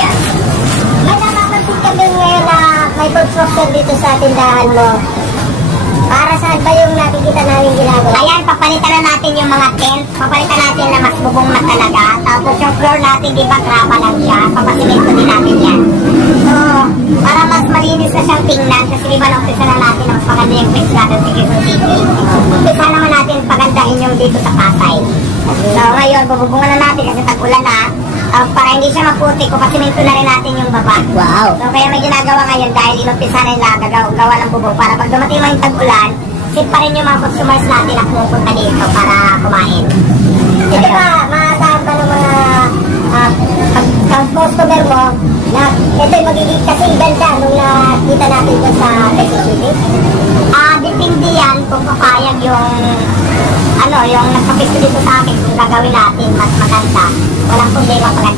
yan. May napapansin kami ngayon na may construction dito sa tindahan mo. Para saan ba yung nakikita namin ginagawa? Ayan, papalitan na natin yung mga tent. Papalitan natin na mas bubong na talaga. Tapos yung floor natin, di ba, graba lang siya. Papasimento din natin yan. So, para mas malinis na siyang tingnan, kasi di ba, naumpisa na natin na mas maganda yung place natin sa Quezon City. Umpisa naman natin pagandahin yung dito sa Pasay. So, ngayon, bububungan na natin kasi tag-ulan na. Para hindi siya maputik, papasimento na rin natin yung baba. Wow! So, kaya may ginagawa ngayon dahil inumpisa na nila gawa ng bubong para pag dumating mo yung tag-ulan, safe pa rin yung mga consumers natin na pumupunta dito para kumain. Ito ba, maasahan ba ng mga customer mo na ito yung magiging kasing ganda nung nakita natin ito sa Quezon City? Depende yan kung papayag yung yung nagpapisto dito sa akin kung gagawin natin mas maganda. Walang problema pag